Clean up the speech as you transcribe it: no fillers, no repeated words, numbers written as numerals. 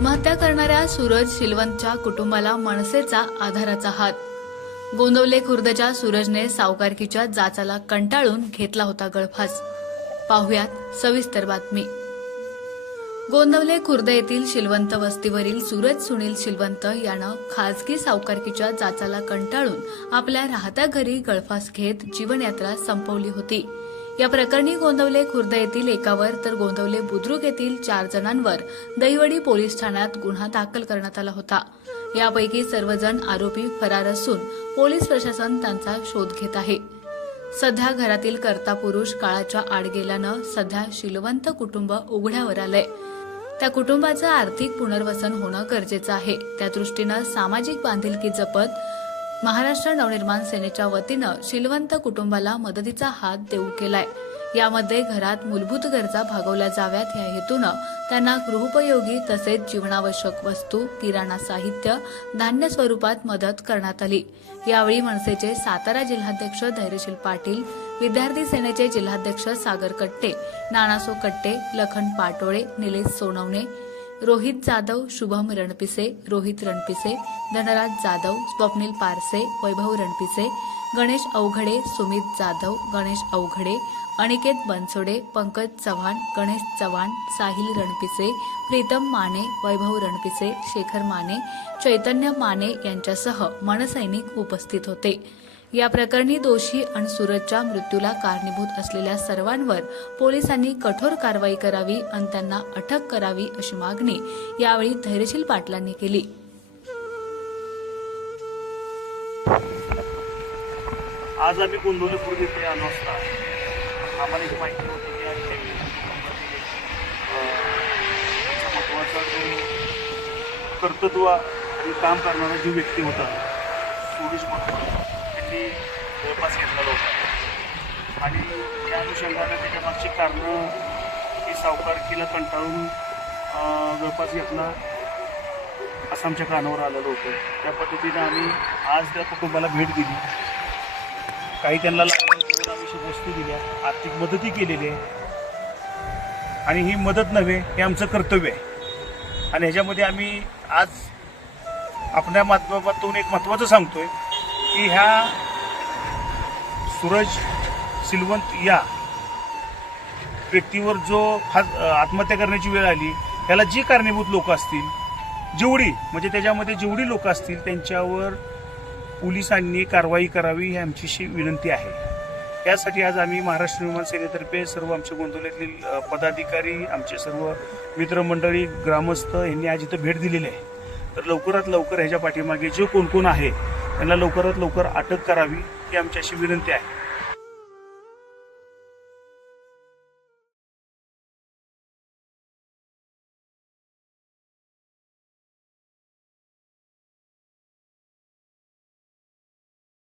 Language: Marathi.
आत्महत्या करणाऱ्या सूरज शिलवंतच्या कुटुंबाला मनसेचा आधाराचा हात। गोंदवले खुर्दच्या सूरजने सावकारकीच्या जाचाला कंटाळून घेतला होता गळफास। पाहुयात सविस्तर बातमी। गोंदवले खुर्द येथील शिलवंत वस्तीवरील सूरज सुनील शिलवंत यानं खासगी सावकारकीच्या जाचाला कंटाळून आपल्या राहत्या घरी गळफास घेत जीवनयात्रा संपवली होती। या प्रकरणी गोंदवले खुर्द येथील एकावर तर गोंदवले बुद्रुक येथील 4 जणांवर दहिवडी पोलीस ठाण्यात गुन्हा दाखल करण्यात आला होता। यापैकी सर्वजण आरोपी फरार असून पोलीस प्रशासन त्यांचा शोध घेत आहे। सध्या घरातील कर्ता पुरुष काळाच्या आड गेल्यानं सध्या शिलवंत कुटुंब उघड्यावर आलंय। त्या कुटुंबाचं आर्थिक पुनर्वसन होणं गरजेचं आहे। त्या दृष्टीनं सामाजिक बांधिलकी जपत महाराष्ट्र नवनिर्माण सेनेच्या वतीनं शिलवंत कुटुंबाला मदतीचा हात देऊ केलाय। यामध्ये घरात मूलभूत गरजा भागवल्या जाव्यात या हेतूनं त्यांना गृहोपयोगी तसेच जीवनावश्यक वस्तू, किराणा साहित्य, धान्य स्वरूपात मदत करण्यात आली। यावेळी मनसेचे सातारा जिल्हाध्यक्ष धैर्यशील पाटील, विद्यार्थी सेनेचे जिल्हाध्यक्ष सागर कट्टे, नानासो कट्टे, लखन पाटोळे, निलेश सोनवणे, रोहित जाधव, शुभम रणपिसे, रोहित रणपिसे, धनराज जाधव, स्वप्नील पारसे, वैभव रणपिसे, गणेश अवघडे, सुमित जाधव, गणेश अवघडे, अनिकेत बनसोडे, पंकज चव्हाण, गणेश चव्हाण, साहिल रणपिसे, प्रीतम माने, वैभव रणपिसे, शेखर माने, चैतन्य माने यांच्यासह मनसैनिक उपस्थित होते। या प्रकरणी दोषी आणि सूरजच्या मृत्यूला कारणीभूत असलेल्या सर्वांवर पोलिसांनी कठोर कारवाई करावी आणि त्यांना अटक करावी अशी मागणी यावेळी धैर्यशील पाटलांनी केली। आज आम्ही गोंदवले खुर्द येथे आलो असता आम्हाला एक माहिती होती की महत्वाचा जो कर्तृत्व आणि काम करणारा जो व्यक्ती होता सूरज म्हणून त्यांनी गळफास घेतलेला होता आणि त्या अनुषंगाने त्याच्या मागची कारणं की सावकारकीला कंटाळून गळफास घेतला असं आमच्या कानावर आलेलं होतं। त्या पद्धतीनं आम्ही आज त्या कुटुंबाला भेट दिली, काही त्यांना आवश्यक वस्तू दिल्या, आर्थिक मदतही केलेली आहे आणि ही मदत नव्हे हे आमचं कर्तव्य आहे। आणि ह्याच्यामध्ये आम्ही आज आपल्या माध्यमातून एक महत्त्वाचं सांगतोय की ह्या सूरज शिलवंत या व्यक्तीवर जो आत्महत्या करण्याची वेळ आली त्याला जी कारणीभूत लोक असतील, जेवढी म्हणजे त्याच्यामध्ये जेवढी लोक असतील त्यांच्यावर पोलिसांनी कारवाई करावी ही आमची विनंती आहे। यासाठी आज आम्ही महाराष्ट्र निर्माण सेनेतर्फे सर्व आमचे गोंदवल्यातील पदाधिकारी, आमचे सर्व मित्रमंडळी, ग्रामस्थ यांनी आज इथं भेट दिलेली आहे। तर लवकरात लवकर ह्याच्या पाठीमागे जे कोण आहे त्यांना लवकरात लवकर अटक करावी ही आमची अशी विनंती आहे।